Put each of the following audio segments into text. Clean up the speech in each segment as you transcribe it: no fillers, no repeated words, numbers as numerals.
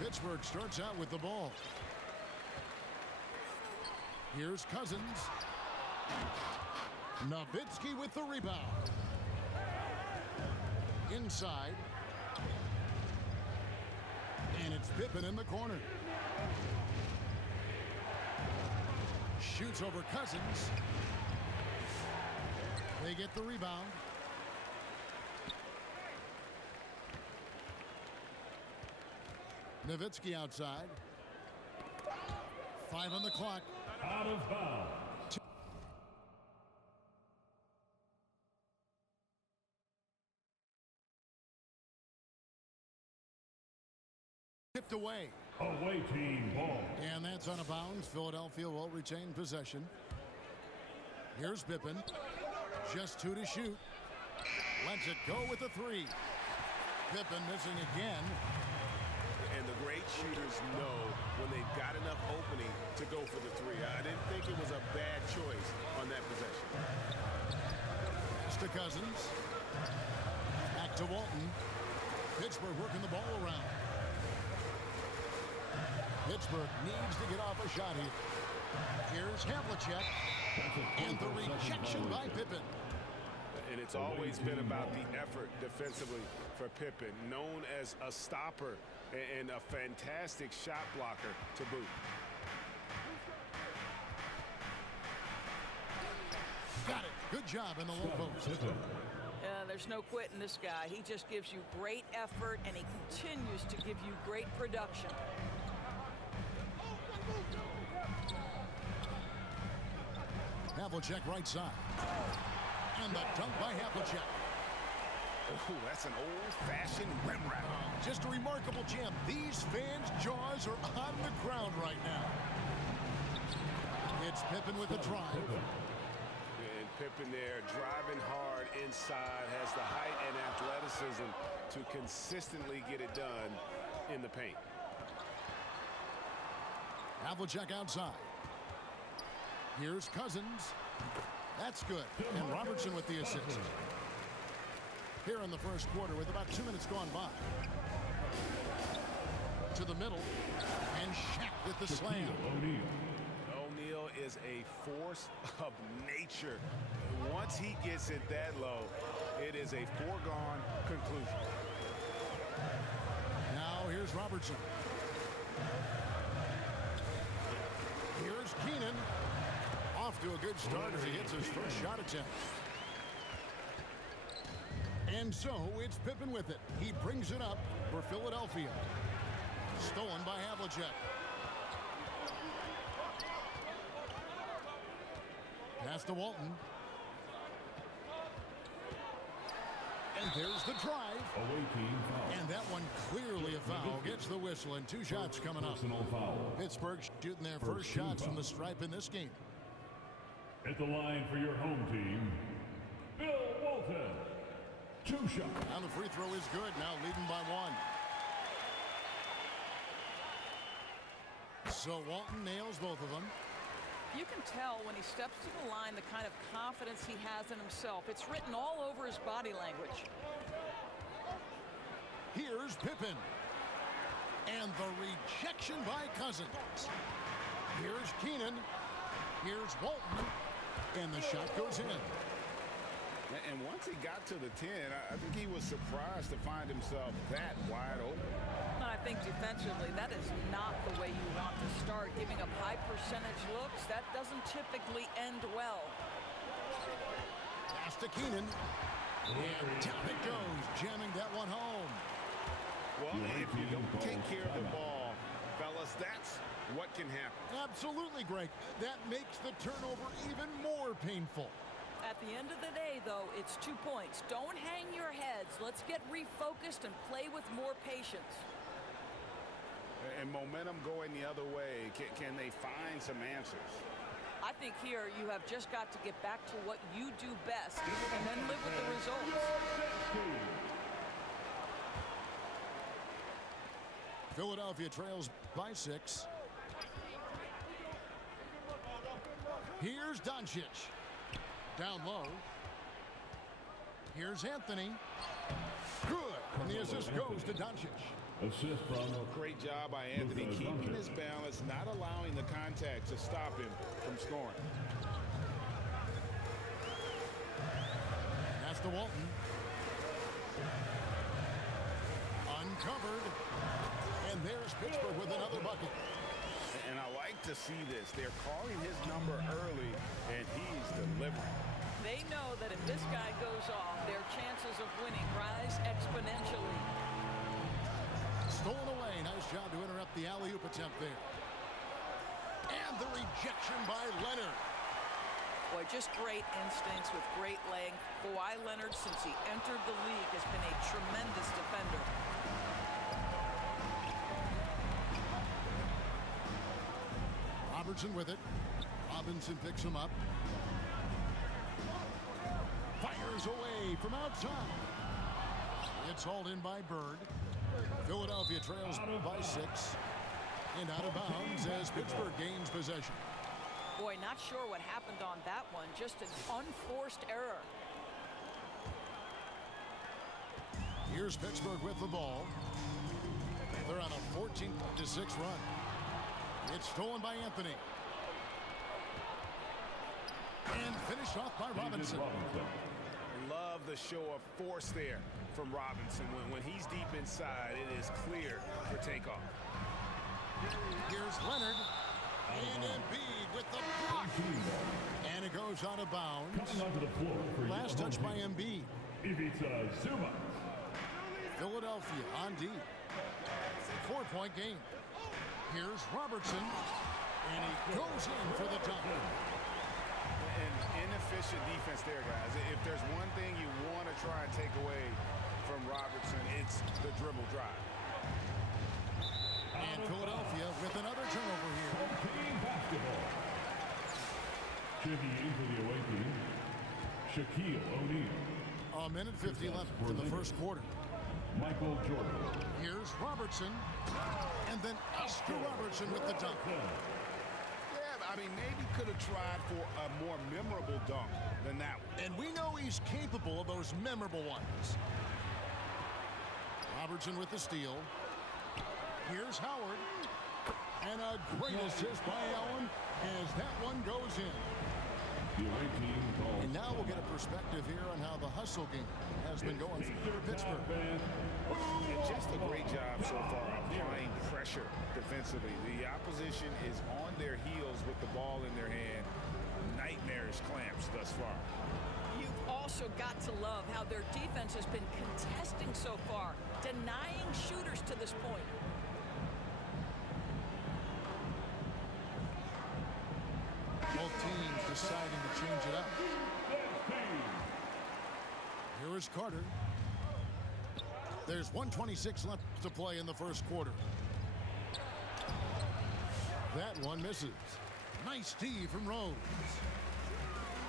Pittsburgh starts out with the ball. Here's Cousins. Nowitzki with the rebound. Inside. And it's Pippen in the corner. Shoots over Cousins. They get the rebound. Nowitzki outside. 5 on the clock. Out of bounds. Tipped away. Away team ball. And that's out of bounds. Philadelphia will retain possession. Here's Pippen. Just 2 to shoot. Lets it go with the 3. Pippen missing again. And the great shooters know when they've got enough opening to go for the 3. I didn't think it was a bad choice on that possession. Pass to Cousins. Back to Walton. Pittsburgh working the ball around. Pittsburgh needs to get off a shot here. Here's Havlicek. And the rejection by Pippen. And it's always been about the effort defensively for Pippen, known as a stopper and a fantastic shot blocker to boot. Got it. Good job in the low post. There's no quitting this guy. He just gives you great effort, and he continues to give you great production. Havlicek right side. And the dunk by Havlicek. Oh, that's an old-fashioned rim wrap. Just a remarkable jam. These fans' jaws are on the ground right now. It's Pippen with the drive. And Pippen there driving hard inside, has the height and athleticism to consistently get it done in the paint. Havlicek outside. Here's Cousins. That's good. And Robertson with the assist. Here in the first quarter with about 2 minutes gone by. To the middle. And Shaq with the slam. O'Neal is a force of nature. Once he gets it that low, it is a foregone conclusion. Now here's Robertson. Here's Keenan. Off to a good start as he hits his first shot attempt. And so it's Pippen with it. He brings it up for Philadelphia. Stolen by Havlicek. Pass to Walton. And there's the drive. And that one clearly a foul. Gets the whistle and 2 shots coming up. Pittsburgh shooting their first shots from the stripe in this game. At the line for your home team, Bill Walton. 2 shots. Now the free throw is good. Now leading by 1. So Walton nails both of them. You can tell when he steps to the line the kind of confidence he has in himself. It's written all over his body language. Here's Pippen. And the rejection by Cousins. Here's Keenan. Here's Walton. And the shot goes in. And once he got to the 10, I think he was surprised to find himself that wide open. And I think defensively, that is not the way you want to start. Giving up high percentage looks, that doesn't typically end well. Pass to Keenan. And down it goes, jamming that one home. Well, if you don't take care of the ball, fellas, that's what can happen. Absolutely, Greg. That makes the turnover even more painful. At the end of the day, though, it's 2 points. Don't hang your heads. Let's get refocused and play with more patience. And momentum going the other way. Can they find some answers? I think here you have just got to get back to what you do best and then live with the results. Philadelphia trails by 6. Here's Doncic. Down low. Here's Anthony. Good. And the assist goes to Doncic. Assist from Great job by Anthony Luka keeping Doncic. his balance, not allowing the contact to stop him from scoring. That's to Walton. Uncovered. And there's Pittsburgh with another bucket. And I like to see this. They're calling his number early, and he's delivering. They know that if this guy goes off, their chances of winning rise exponentially. Stolen away. Nice job to interrupt the alley-oop attempt there. And the rejection by Leonard. Boy, just great instincts with great length. Kawhi Leonard, since he entered the league, has been a tremendous defender. Robertson with it. Robinson picks him up. Fires away from outside. It's hauled in by Bird. Philadelphia trails by 6. And out of bounds as Pittsburgh gains possession. Boy, not sure what happened on that one. Just an unforced error. Here's Pittsburgh with the ball. They're on a 14-6 run. It's stolen by Anthony. And finished off by Robinson. Love the show of force there from Robinson. When he's deep inside, it is clear for takeoff. Here's Leonard. And Embiid with the block. And it goes out of bounds. Coming onto the floor for Last your touch home by team, Embiid. Ivica Zubac. Philadelphia on D. 4-point game. Here's Robertson. And he goes in for the dunk. An inefficient defense there, guys. If there's one thing you want to try and take away from Robertson, it's the dribble drive. And Philadelphia with another turnover here. Team basketball. Checking into the away team, Shaquille O'Neal. A minute 50 left in the first quarter. Michael Jordan. Here's Robertson. And then Oscar Robertson with the dunk. Yeah, I mean, maybe could have tried for a more memorable dunk than that one. And we know he's capable of those memorable ones. Robertson with the steal. Here's Howard. And a great assist by Allen as that one goes in. The away team calls. And now we'll get a perspective here on how the hustle game has been going for Pittsburgh. And just a great job so far applying pressure defensively. The opposition is on their heels with the ball in their hand. Nightmarish clamps thus far. You've also got to love how their defense has been contesting so far, denying shooters to this point. Both teams deciding to change it up. Here is Carter. There's 1:26 left to play in the first quarter. That one misses. Nice D from Rose.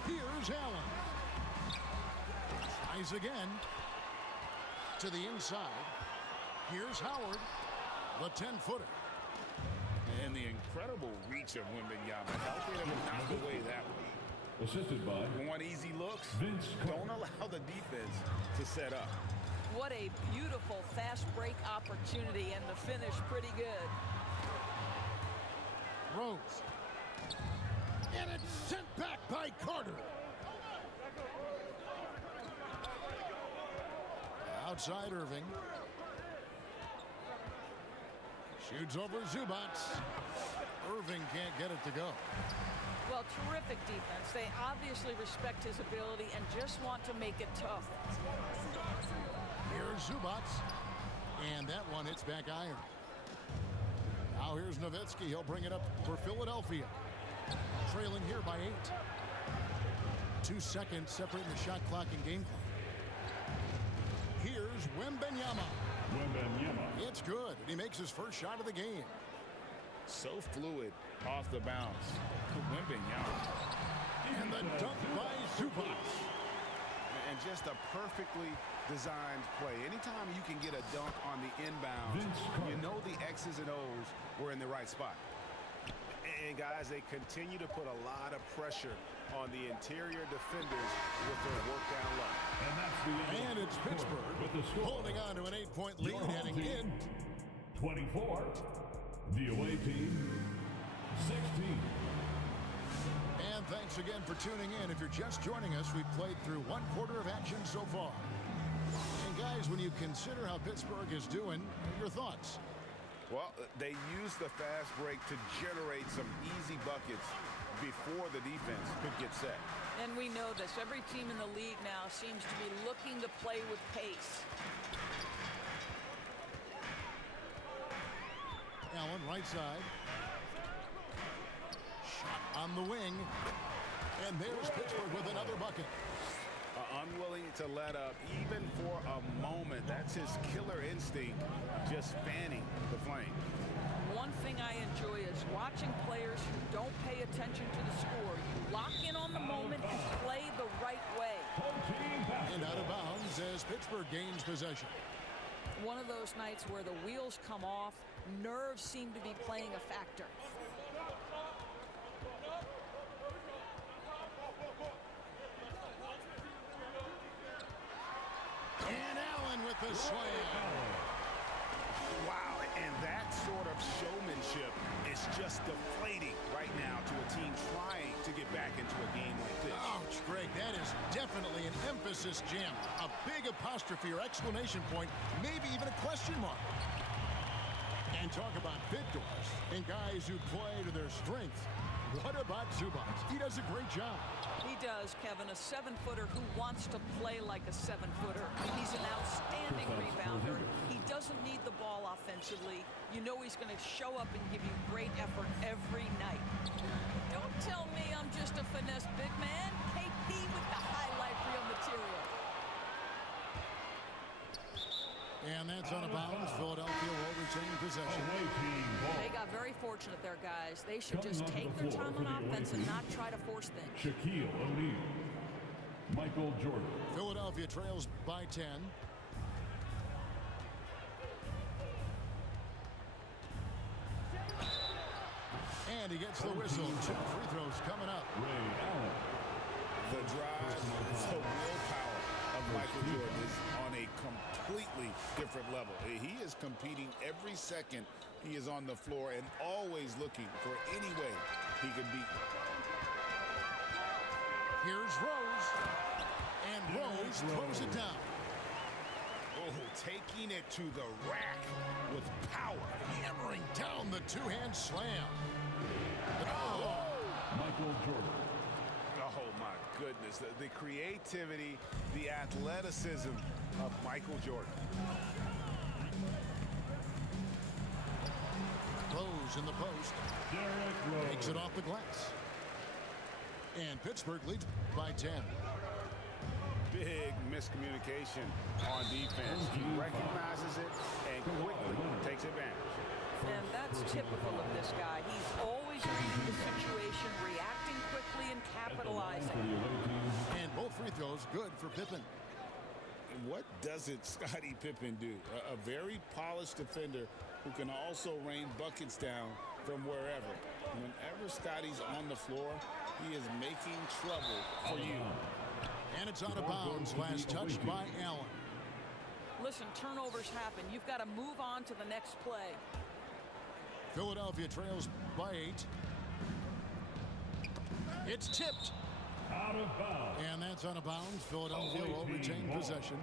Here's Allen. Tries again. To the inside. Here's Howard. The 10-footer. And the incredible reach of Wembanyama, helping him knock away that one. Assisted by Want easy looks? Vince Carter. Don't allow the defense to set up. What a beautiful fast break opportunity, and the finish pretty good. Rose. And it's sent back by Carter. Outside Irving. Shoots over Zubac. Irving can't get it to go. Well, terrific defense. They obviously respect his ability and just want to make it tough. Here's Zubac. And that one hits back iron. Now here's Nowitzki. He'll bring it up for Philadelphia. Trailing here by 8. 2 seconds separating the shot clock and game clock. Here's Wembanyama. Wembanyama. It's good. And he makes his first shot of the game. So fluid off the bounce. Wembanyama. And the dunk by Zubac. And just a perfectly designed play. Anytime you can get a dunk on the inbound, you know the X's and O's were in the right spot. And guys, they continue to put a lot of pressure on the interior defenders with their work down low. And that's the end. And it's Pittsburgh With the score. holding on to an 8-point lead heading in 24. The away team, 16. And thanks again for tuning in. If you're just joining us, we've played through one quarter of action so far. And guys, when you consider how Pittsburgh is doing, your thoughts? Well, they used the fast break to generate some easy buckets before the defense could get set. And we know this. Every team in the league now seems to be looking to play with pace. Allen, right side. Shot on the wing. And there's Pittsburgh with another bucket. Unwilling to let up even for a moment. That's his killer instinct, just fanning the flame. One thing I enjoy is watching players who don't pay attention to the score. You lock in on the moment and play the right way. And out of bounds as Pittsburgh gains possession. One of those nights where the wheels come off, nerves seem to be playing a factor. And Allen with the slam. Wow, and that sort of showmanship is just deflating right now to a team trying to get back into a game like this. Ouch, Greg, that is definitely an emphasis jam. A big apostrophe or exclamation point, maybe even a question mark. And talk about victors and guys who play to their strength. What about Zubac? He does a great job. He does, Kevin, a 7-footer who wants to play like a 7-footer. He's an outstanding rebounder. He doesn't need the ball offensively. You know he's going to show up and give you great effort every night. Don't tell me I'm just a finesse big man. KP with the highlight reel material. And that's out of bounds. Philadelphia will retain possession. They got very fortunate there, guys. They should just take their time on offense and not try to force things. Shaquille O'Neal. Michael Jordan. Philadelphia trails by 10. And he gets the whistle. 2 free throws coming up. Ray Allen. The drive, the willpower of Michael Jordan is on a completely different level. He is competing every second he is on the floor and always looking for any way he can beat. Here's Rose. And Rose throws it down. Oh, taking it to the rack with power. Hammering down the two-hand slam. Oh. Michael Jordan. Oh, my goodness. The creativity, the athleticism of Michael Jordan. Rose in the post. Derrick Rose. Takes it off the glass. And Pittsburgh leads by 10. Big miscommunication on defense. He recognizes it and quickly takes advantage. And that's typical of this guy. He's always reading the situation, reacting quickly, and capitalizing. And both free throws good for Pippen. What doesn't Scottie Pippen do? A very polished defender who can also rain buckets down from wherever. Whenever Scottie's on the floor, he is making trouble for you. And it's out of bounds. Last touch by Allen. Listen, turnovers happen. You've got to move on to the next play. Philadelphia trails by 8. It's tipped. Out of bounds. And that's out of bounds. Philadelphia will retain possession.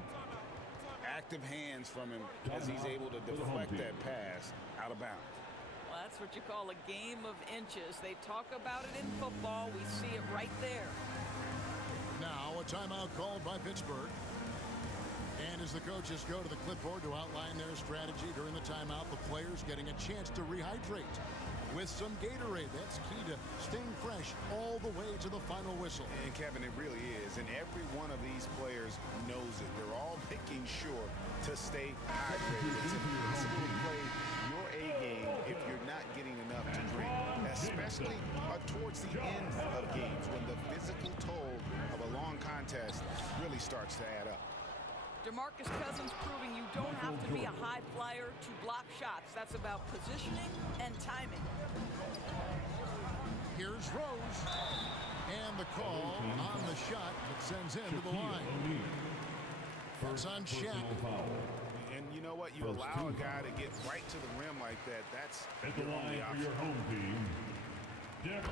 Active hands from him as he's able to deflect that pass out of bounds. Well, that's what you call a game of inches. They talk about it in football. We see it right there. Now a timeout called by Pittsburgh. And as the coaches go to the clipboard to outline their strategy during the timeout, the players getting a chance to rehydrate with some Gatorade. That's key to staying fresh all the way to the final whistle. And Kevin, it really is. And every one of these players knows it. They're all making sure to stay hydrated. It's impossible to play your A game if you're not getting enough to drink, especially towards the end of games when the physical toll of a long contest really starts to add up. DeMarcus Cousins proving you don't have to be a high flyer to block shots. That's about positioning and timing. Here's Rose. And the call on the shot that sends him to the line. That's on Shaq. And you know what? what? You allow a guy to get right to the rim like that. That's at the line for your home team.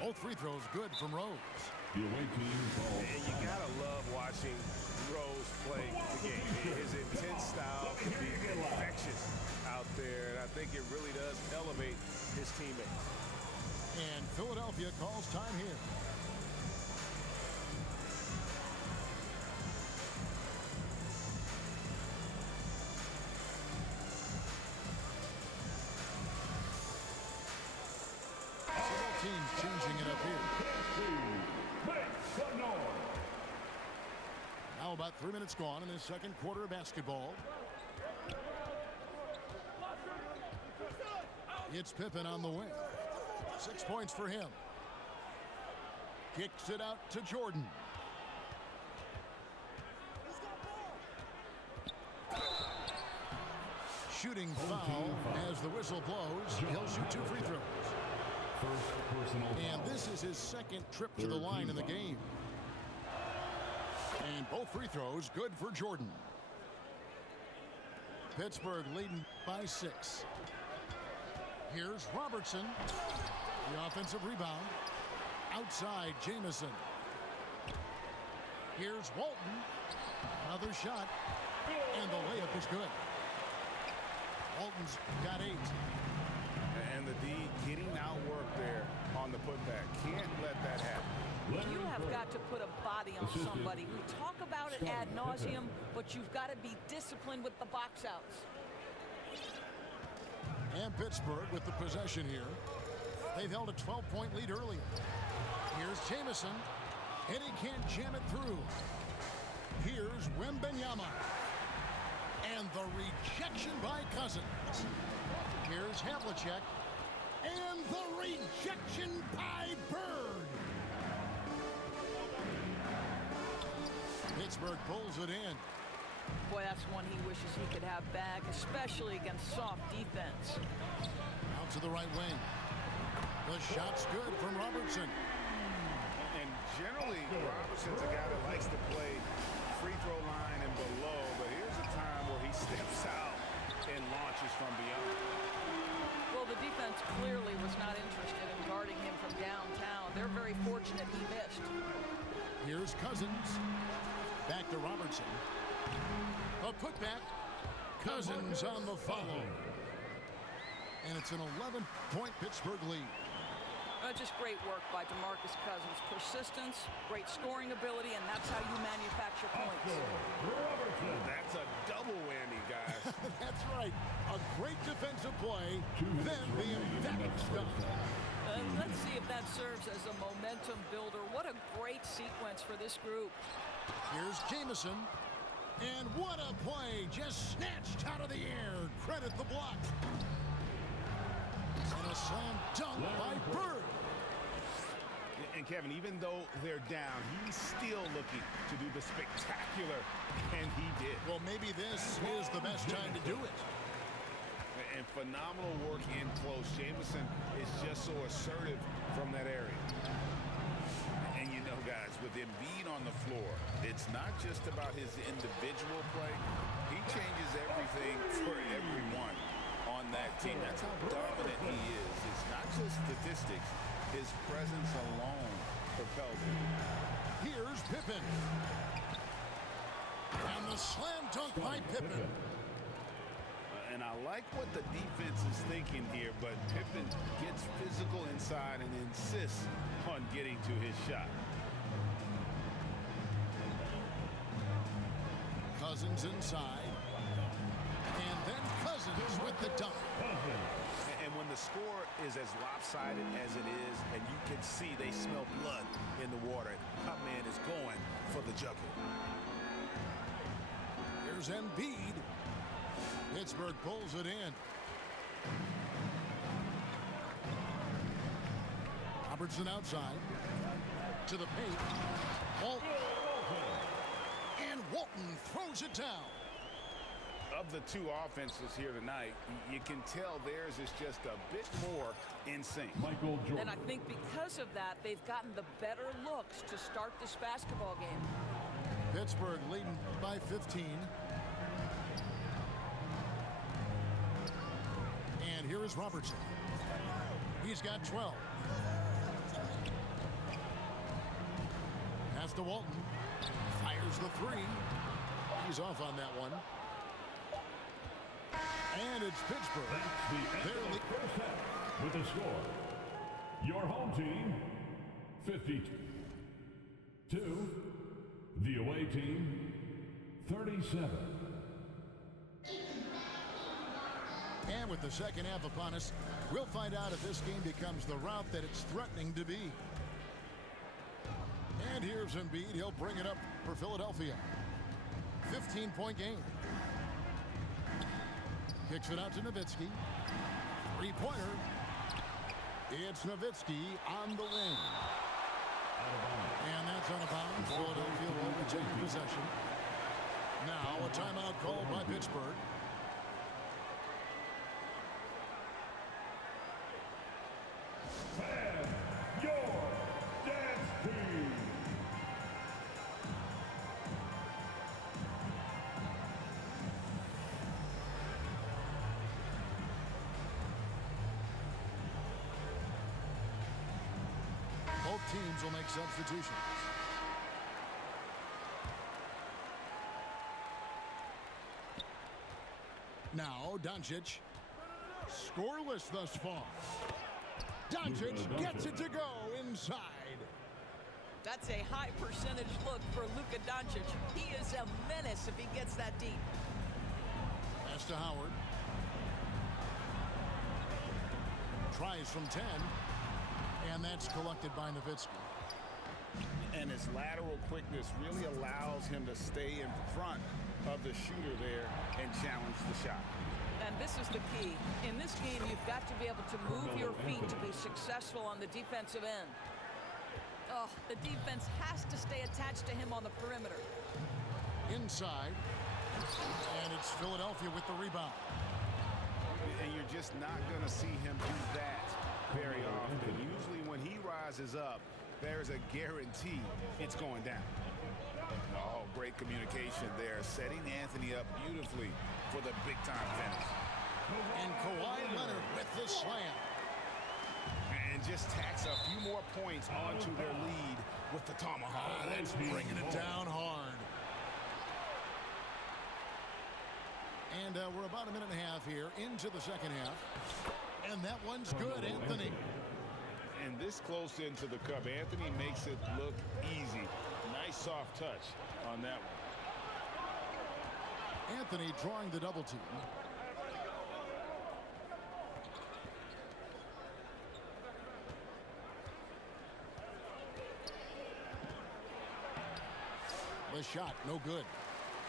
Both free throws good from Rose. The away team falls. And you gotta love watching Rose play the game. His intense style can be infectious out there, and I think it really does elevate his teammates. And Philadelphia calls time here. Teams changing it up here. Now about 3 minutes gone in this second quarter of basketball. It's Pippen on the wing. 6 points for him. Kicks it out to Jordan. Shooting foul as the whistle blows. He'll shoot 2 free throws. And this is his second trip to the line in the game. And both free throws good for Jordan. Pittsburgh leading by 6. Here's Robertson. The offensive rebound. Outside Jamison. Here's Walton. Another shot. And the layup is good. Walton's got 8. And the D getting out work there on the putback. Can't let that happen. You have got to put a body on somebody. We talk about it ad nauseum, but you've got to be disciplined with the box outs. And Pittsburgh with the possession here. They've held a 12-point lead earlier. Here's Jamison. And he can't jam it through. Here's Wembanyama. And the rejection by Cousins. Here's Havlicek. And the rejection by Bird. Pittsburgh pulls it in. Boy, that's one he wishes he could have back, especially against soft defense. Out to the right wing. The shot's good from Robertson. And generally, Robertson's a guy that likes to play free throw line and below, but here's a time where he steps out and launches from beyond. Well, the defense clearly was not interested in guarding him from downtown. They're very fortunate he missed. Here's Cousins. Back to Robertson. A putback. Cousins on the follow. And it's an 11-point Pittsburgh lead. Just great work by DeMarcus Cousins. Persistence, great scoring ability, and that's how you manufacture points. That's a double whammy, guys. That's right. A great defensive play, then the emphatic stop. Let's see if that serves as a momentum builder. What a great sequence for this group. Here's Jamison. And what a play. Just snatched out of the air. Credit the block. And a slam dunk by Bird. And Kevin, even though they're down, he's still looking to do the spectacular, and he did. Well, maybe this is the best time to do it. And phenomenal work in close. Jamison is just so assertive from that area. And you know, guys, with Embiid on the floor, it's not just about his individual play. He changes everything for everyone on that team. That's how dominant he is. It's not just statistics. His presence alone propels him. Here's Pippen. And the slam dunk by Pippen. And I like what the defense is thinking here, but Pippen gets physical inside and insists on getting to his shot. Cousins inside. And then Cousins with the dunk. And when the score is as lopsided as it is, and you can see they smell blood in the water, that man is going for the jugular. Here's Embiid. Pittsburgh pulls it in. Robertson outside. To the paint. Walton. And Walton throws it down. Of the two offenses here tonight, you can tell theirs is just a bit more in sync. Michael Jordan. And I think because of that, they've gotten the better looks to start this basketball game. Pittsburgh leading by 15. And here is Robertson. He's got 12. Pass to Walton. Fires the three. He's off on that one. And it's Pittsburgh. That's the end of the first half with the score. Your home team, 52. The away team, 37. And with the second half upon us, we'll find out if this game becomes the route that it's threatening to be. And here's Embiid. He'll bring it up for Philadelphia. 15-point game. Kicks it out to Nowitzki. Three-pointer. It's Nowitzki on the wing. And that's out of bounds. Philadelphia will retain possession. Now a timeout called by Pittsburgh. And your dance team. Both teams will make substitutions. Now Doncic. Scoreless thus far. Doncic gets it to go inside. That's a high percentage look for Luka Doncic. He is a menace if he gets that deep. Pass to Howard. Tries from 10. And that's collected by Nowitzki. And his lateral quickness really allows him to stay in front of the shooter there and challenge the shot. And this is the key. In this game, you've got to be able to move your feet to be successful on the defensive end. Oh, the defense has to stay attached to him on the perimeter. Inside. And it's Philadelphia with the rebound. And you're just not going to see him do that very often. Usually when he rises up, there's a guarantee it's going down. Oh, great communication there, setting Anthony up beautifully for the big-time finish. And Kawhi Leonard with the slam. And just tacks a few more points onto their lead with the tomahawk. That's bringing it down hard. And we're about a minute and a half here into the second half. And that one's good, Anthony. And this close into the cup, Anthony makes it look easy. Nice soft touch on that one. Anthony drawing the double team. The shot, no good.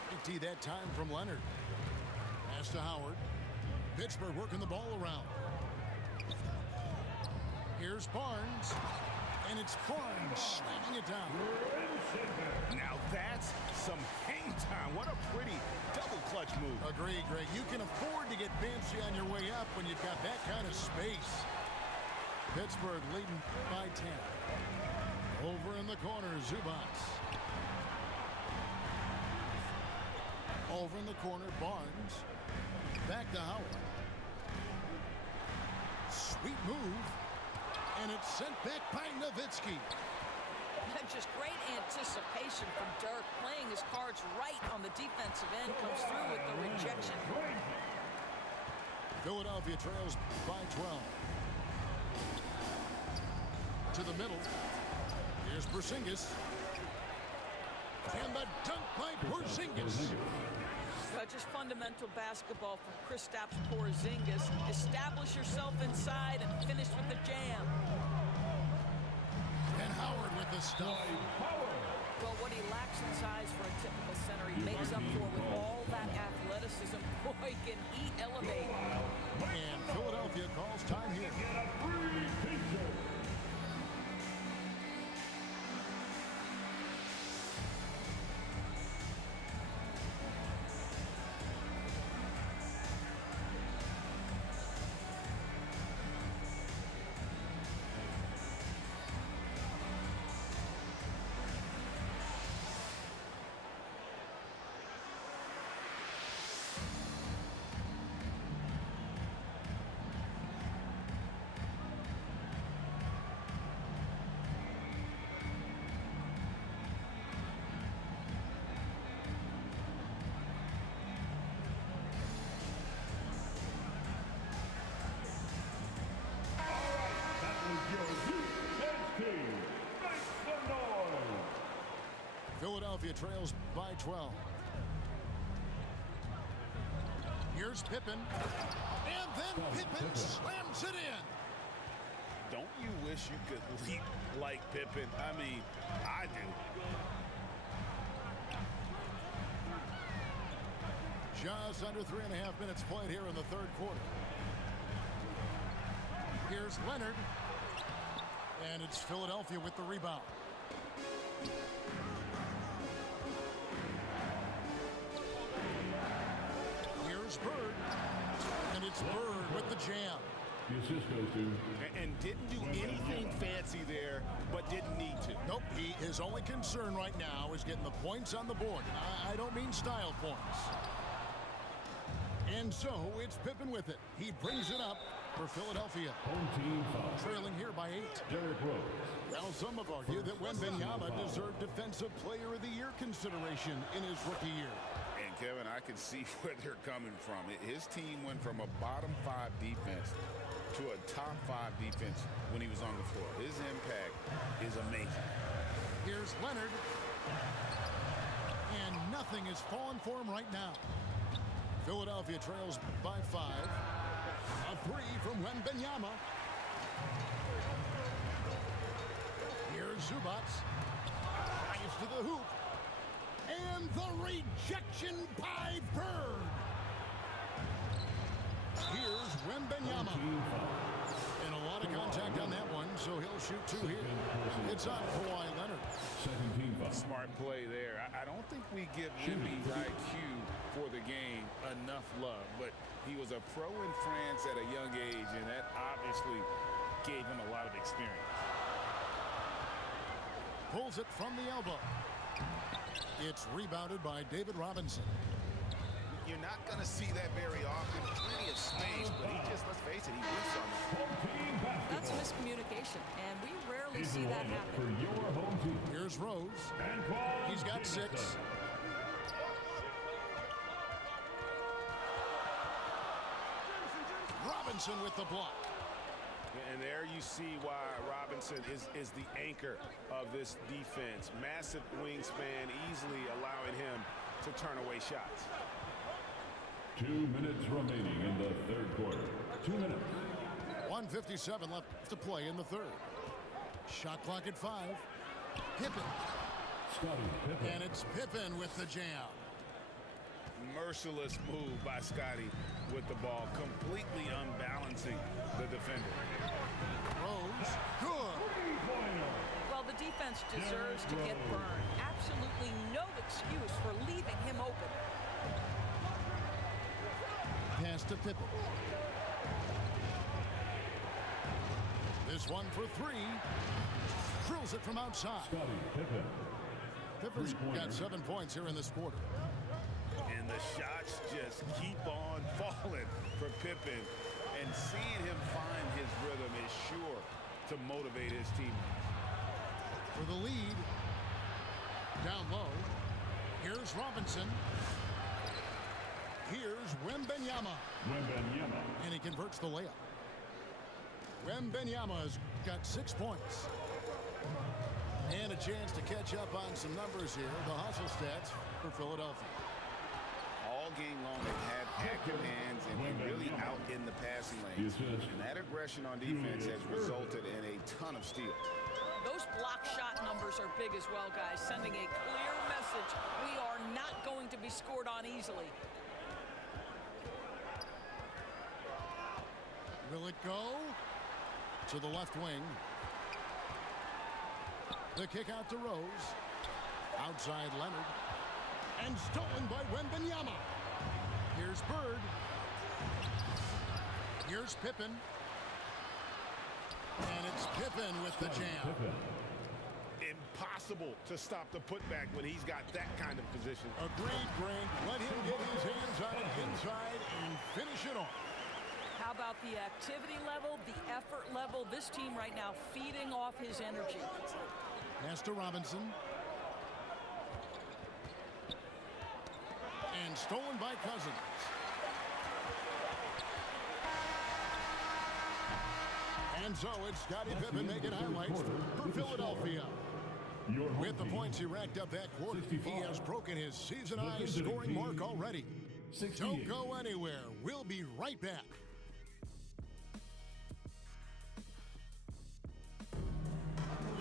Big T that time from Leonard. Pass to Howard. Pittsburgh working the ball around. Here's Barnes. And it's Barnes slamming it down. Now that's some hang time. What a pretty double clutch move. Agreed, Greg. You can afford to get fancy on your way up when you've got that kind of space. Pittsburgh leading by 10. Over in the corner, Zubac. Over in the corner, Barnes. Back to Howard. Sweet move. And it's sent back by Nowitzki. Just great anticipation from Dirk, playing his cards right on the defensive end, comes through with the rejection. Philadelphia trails by 12. To the middle. Here's Porzingis. And the dunk by Porzingis. Just fundamental basketball from Kristaps Porzingis. Establish yourself inside and finish with the jam. And Howard with the stuff. Well, what he lacks in size for a typical center, he makes up for with all that athleticism. Boy, can he elevate. And Philadelphia calls time here. Philadelphia trails by 12. Here's Pippen. And then Pippen slams it in. Don't you wish you could leap like Pippen? I mean, I do. Just under 3.5 minutes played here in the third quarter. Here's Leonard. And it's Philadelphia with the rebound. Here's Bird. And it's Bird with the jam. The assist goes to. And didn't do anything fancy there, but didn't need to. Nope, his only concern right now is getting the points on the board. And I don't mean style points. And so it's Pippen with it. He brings it up for Philadelphia. Home team foul. Trailing here by 8. Derrick Rose. Now some have argued that Wembanyama deserved Defensive Player of the Year consideration in his rookie year. And Kevin, I can see where they're coming from. His team went from a bottom 5 defense to a top 5 defense when he was on the floor. His impact is amazing. Here's Leonard. And nothing is falling for him right now. Philadelphia trails by 5. A 3 from Wembanyama. Here's Zubac. Drives to the hoop. And the rejection by Bird. Here's Wembanyama. And a lot of contact on that one, so he'll shoot 2 here. It's on Kawhi Leonard. Second team foul. Smart play there. I don't think we give Wemby's IQ for the game enough love, but he was a pro in France at a young age, and that obviously gave him a lot of experience. Pulls it from the elbow. It's rebounded by David Robinson. You're not going to see that very often. Plenty of space, but he just, let's face it, he whiffs on it. That's miscommunication, and we rarely see that happen. For your home team. Here's Rose. Antoine He's got 6. Robinson with the block. And there you see why Robinson is the anchor of this defense. Massive wingspan, easily allowing him to turn away shots. 2 minutes remaining in the third quarter. 2 minutes. 1:57 left to play in the third. Shot clock at 5. Pippen. Scottie Pippen. And it's Pippen with the jam. Merciless move by Scottie with the ball, completely unbalancing the defender. Rose. Good. Well, the defense deserves to get burned. Absolutely no excuse for leaving him open. Pass to Pippen. This one for 3. Drills it from outside. Scottie Pippen. Pippen's got 7 points here in this quarter. And the shots just keep on falling for Pippen. And seeing him find his rhythm is sure to motivate his teammates. For the lead. Down low. Here's Robinson. Here's Wembanyama. Wembanyama. And he converts the layup. Wembanyama's got 6 points. And a chance to catch up on some numbers here. The hustle stats for Philadelphia. All game long, they've had active hands and really out in the passing lanes. And that aggression on defense has resulted in a ton of steals. Those block shot numbers are big as well, guys, sending a clear message. We are not going to be scored on easily. Will it go? To the left wing. The kick out to Rose. Outside Leonard. And stolen by Wembanyama. Here's Bird. Here's Pippen. And it's Pippen with the jam. Impossible to stop the putback when he's got that kind of position. Agreed, Grant. Let him get his hands on it inside and finish it off. How about the activity level, the effort level? This team right now feeding off his energy. Pass to Robinson. And stolen by Cousins. And so it's Scottie Pippen making highlights for Philadelphia. your home With the team. points he racked up that quarter, 65. he has broken his season-high The visiting scoring mark team, already. 68. Don't go anywhere. We'll be right back.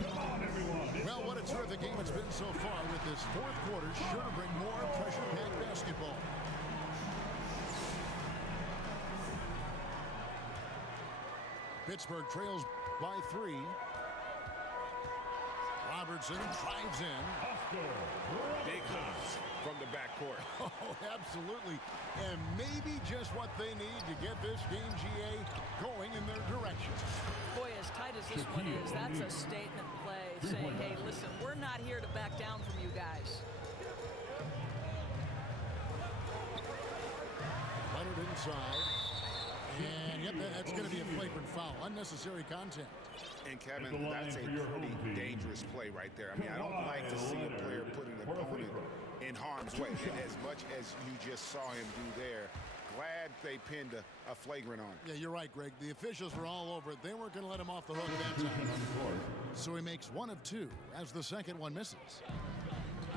Come on, everyone. It's Well, what a terrific game it's been so far, with this fourth quarter sure to bring more pressure-packed basketball. Pittsburgh trails by 3. Robertson drives in. Oscar Big Robertson. hops from the backcourt. Oh, absolutely. And maybe just what they need to get this game, GA, going in their direction. Boy, as tight as this one is, that's a statement play saying, hey, listen, we're not here to back down from you guys. Leonard inside. And, yep, that's going to be a flagrant foul. Unnecessary contact. And Kevin, At the line that's a for your pretty home team. dangerous play right there. I mean, I don't like to see a player put an opponent in harm's way. And as much as you just saw him do there, glad they pinned a flagrant on him. Yeah, you're right, Greg. The officials were all over it. They weren't going to let him off the hook that time. So he makes 1 of 2 as the second one misses.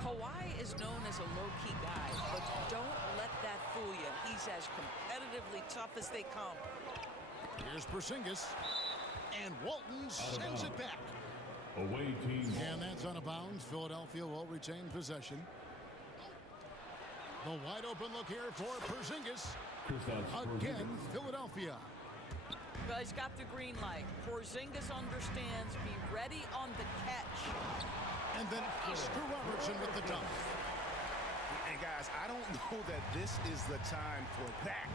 Kawhi is known as a low-key guy, but don't let that fool you. He's as competitively tough as they come. Here's Porzingis. And Walton sends it back. Away team. And that's out of bounds. Philadelphia will retain possession. The wide open look here for Porzingis. Kristaps Again, Porzingis. Philadelphia. Well, he's got the green light. Porzingis understands. Be ready on the catch. And then Oscar Robertson with the dunk. And guys, I don't know that this is the time for that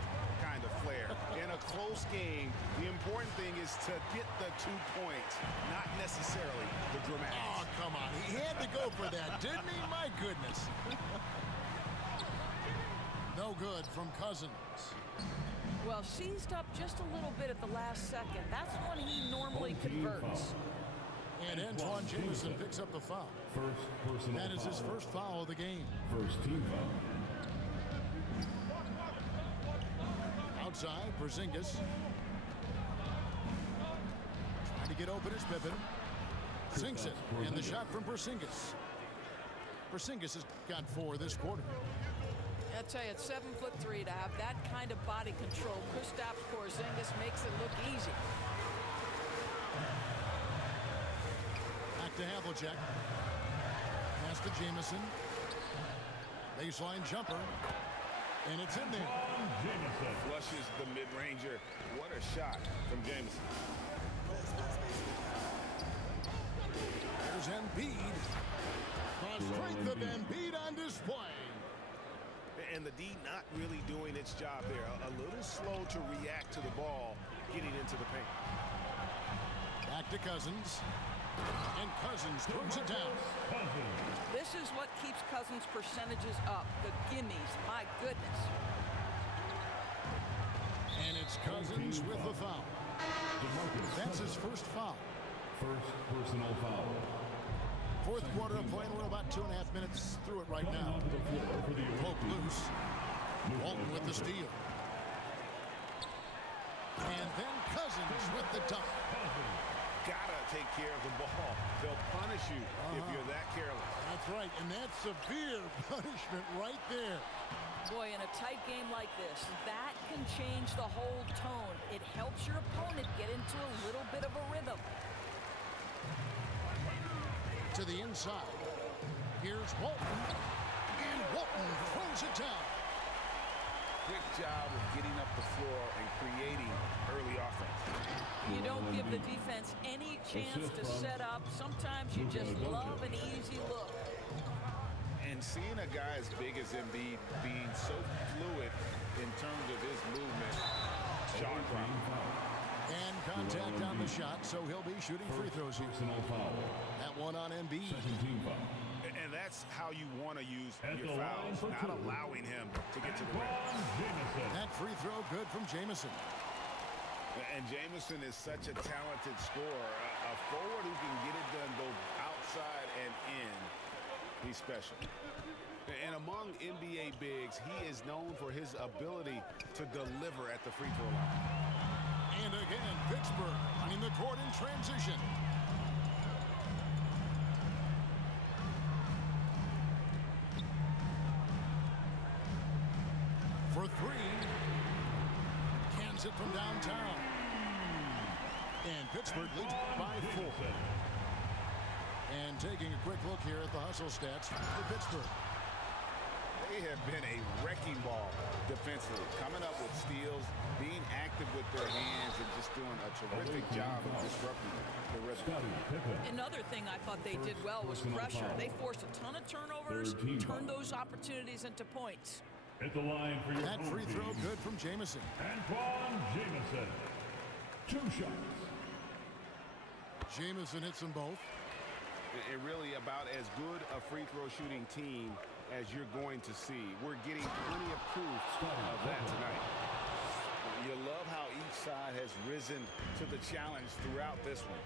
kind of flair. In a close game, the important thing is to get the 2 points, not necessarily the dramatics. Oh, come on. He had to go for that, didn't he? My goodness. No good from Cousins. Well, seized up just a little bit at the last second. That's when he normally converts. And Antoine Jameson picks up the foul. First personal That is his foul. first foul of the game. First team foul. Outside, Porzingis. Trying to get open is Pippen. Sinks it. And the shot from Porzingis. Porzingis has got 4 this quarter. I tell you, at 7'3", to have that kind of body control, Kristaps Porzingis makes it look easy. Back to Havlicek. Pass to Jameson. Baseline jumper. And it's in there. Jameson. Flushes the mid-ranger. What a shot from Jameson. There's Embiid. The strength of Embiid on display. And the D not really doing its job there. A little slow to react to the ball getting into the paint. Back to Cousins. And Cousins throws it down. Cousins. This is what keeps Cousins' percentages up. The gimmies, my goodness. And it's Cousins with the foul. DeMarcus That's his Cousins. first foul. First personal foul. Fourth quarter of play, and we're about 2.5 minutes through it right Coming now. onto the floor for the away Poke team. loose. Walton with the steal. And then Cousins with the dunk. Cousins. Gotta take care of the ball. They'll punish you if you're that careless. That's right, and that's severe punishment right there. Boy, in a tight game like this, that can change the whole tone. It helps your opponent get into a little bit of a rhythm. To the inside. Here's Walton. And Walton throws it down. Quick job of getting up the floor and creating early offense. You don't give the defense any chance to set up. Sometimes you just love an easy look. And seeing a guy as big as Embiid being so fluid in terms of his movement, shot clock. And contact on the shot, so he'll be shooting free throws here. Personal foul. That one on Embiid. Second team foul. And that's how you want to use At your the line fouls, for not two. allowing him to get to the rim. Antoine Jameson. That free throw good from Jameson. And Jameson is such a talented scorer, a forward who can get it done both outside and in. He's special. And among NBA bigs, he is known for his ability to deliver at the free throw line. And again, Pittsburgh running the court in transition. from downtown. And Pittsburgh leads by 4. And taking a quick look here at the hustle stats for Pittsburgh. They have been a wrecking ball defensively, coming up with steals, being active with their hands, and just doing a terrific job of disrupting the rhythm. Another thing I thought they did well was pressure. They forced a ton of turnovers, turned those opportunities into points. At the line for your that free throw good from Jamison. Antoine Jamison. 2 shots. Jamison hits them both. It really about as good a free throw shooting team as you're going to see. We're getting plenty of proof of that tonight. You love how each side has risen to the challenge throughout this one.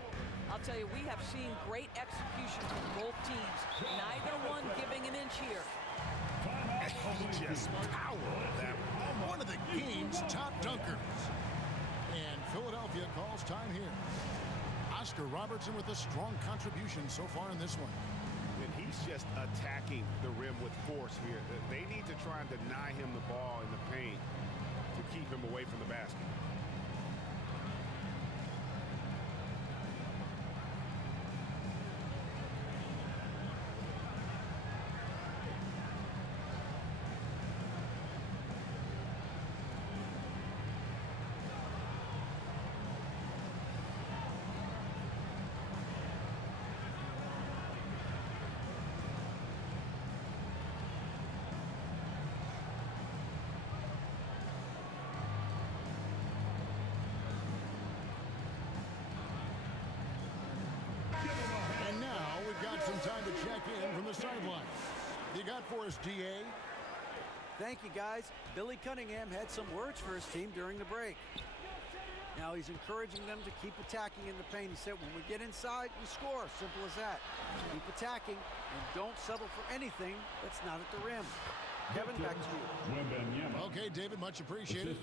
I'll tell you, we have seen great execution from both teams. Neither one giving an inch here. Just power that one of the game's top dunkers. And Philadelphia calls time here. Oscar Robertson with a strong contribution so far in this one. And he's just attacking the rim with force here. They need to try and deny him the ball in the paint to keep him away from the basket. Some time to check in from the sideline. You got for us, DA? Thank you, guys. Billy Cunningham had some words for his team during the break. Now he's encouraging them to keep attacking in the paint. He said, when we get inside, we score. Simple as that. Keep attacking and don't settle for anything that's not at the rim. Kevin, back to you. Okay, David, much appreciated.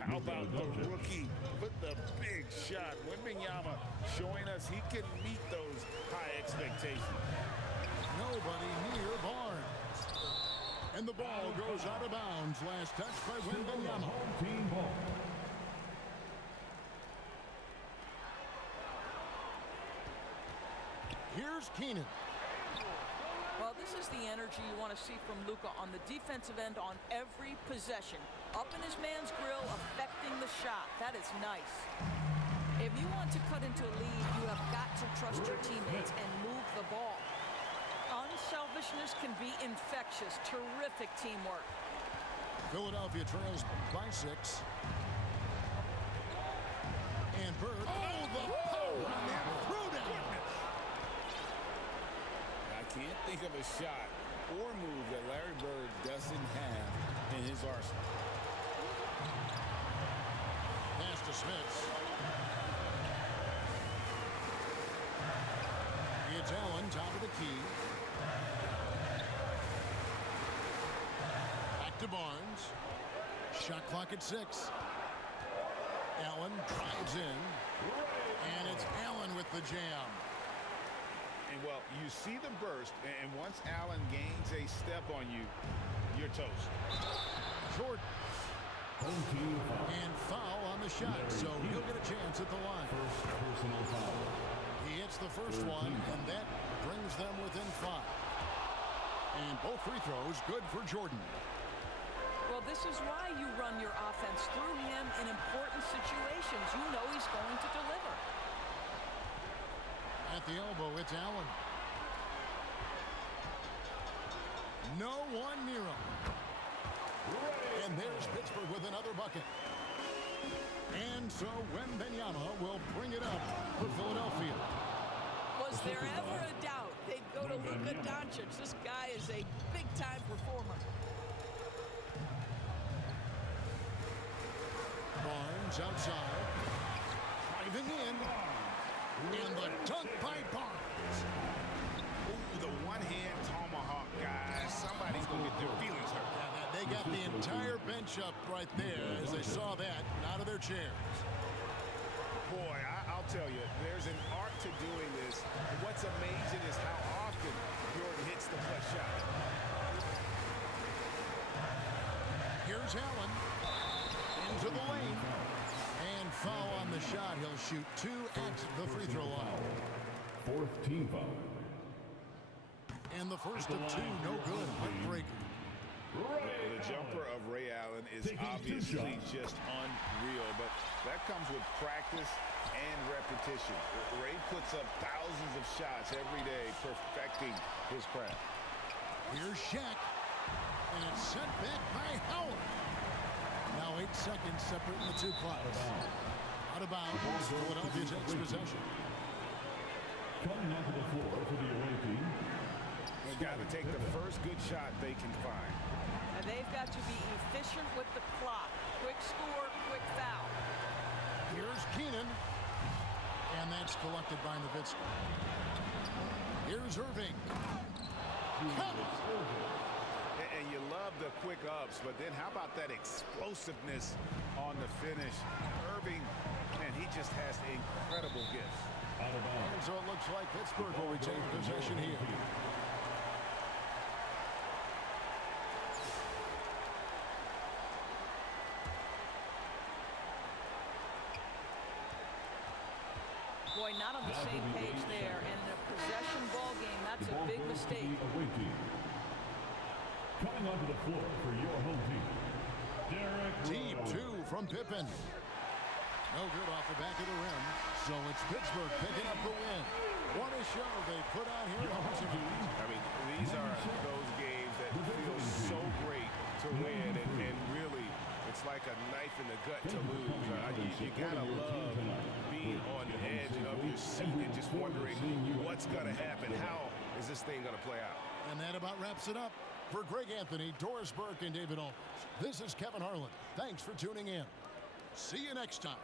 How about the rookie with the big shot? Wembanyama showing us he can meet those high expectations. Nobody near Barnes. And the ball goes out of bounds. Last touch by Wembanyama. Home team ball. Here's Keenan. Well, this is the energy you want to see from Luka on the defensive end on every possession. Up in his man's grill, affecting the shot. That is nice. If you want to cut into a lead, you have got to trust your teammates and move the ball. Unselfishness can be infectious. Terrific teamwork. Philadelphia trails by 6. And Bird. Oh, the power on that throwdown. I can't think of a shot or move that Larry Bird doesn't have in his arsenal. Pass to Smith. It's Allen, top of the key. Back to Barnes. Shot clock at 6. Allen drives in. And it's Allen with the jam. And, well, you see the burst, and once Allen gains a step on you, you're toast. Jordan. And foul on the shot, so he'll get a chance at the line. First personal foul. He hits the first one, and that brings them within 5. And both free throws good for Jordan. Well, this is why you run your offense through him in important situations. You know he's going to deliver. At the elbow, it's Allen. No one near him. And there's Pittsburgh with another bucket. And so Wembanyama will bring it up for Philadelphia. Was there ever a doubt they'd go to Luka Doncic? This guy is a big-time performer. Barnes outside. Driving in. And the dunk by Barnes. Ooh, the one-hand tomahawk, guys. Somebody's going to get their feelings hurt. Yeah, they got the entire bench up right there as they saw that out of their chairs. Boy, I'll tell you, there's an art to doing this. What's amazing is how often Jordan hits the clutch shot. Here's Allen. And into the lane. And foul on the shot. He'll shoot 2 at the free throw line. 4th team foul. And the first of 2, no good. Heartbreaker. The jumper of Ray Allen is obviously just unreal, but that comes with practice and repetition. Ray puts up thousands of shots every day, perfecting his craft. Here's Shaq, and it's sent back by Howard. Now 8 seconds separating the 2 clocks. Out of bounds, Philadelphia takes possession. Coming onto the floor for the away team. They've got to take the first good shot they can find. And they've got to be efficient with the clock. Quick score, quick foul. Here's Keenan. And that's collected by Nowitzki. Here's Irving. And you love the quick ups, but then how about that explosiveness on the finish? Irving, man, he just has incredible gifts. Out of bounds. And so it looks like Pittsburgh will retain possession here. Boy, not on the same page there. And in a possession ball game, that's a big mistake. Away team. Coming onto the floor for your home team. Derek Deep Rose. 2 from Pippen. No good off the back of the rim. So it's Pittsburgh picking up the win. What a show they put on here at home tonight. I mean, these are those games that feel so great to win, and really, it's like a knife in the gut to lose. You gotta love being on the edge of your seat and just wondering what's gonna happen. How is this thing gonna play out? And that about wraps it up. For Greg Anthony, Doris Burke, and David Aldridge, this is Kevin Harlan. Thanks for tuning in. See you next time.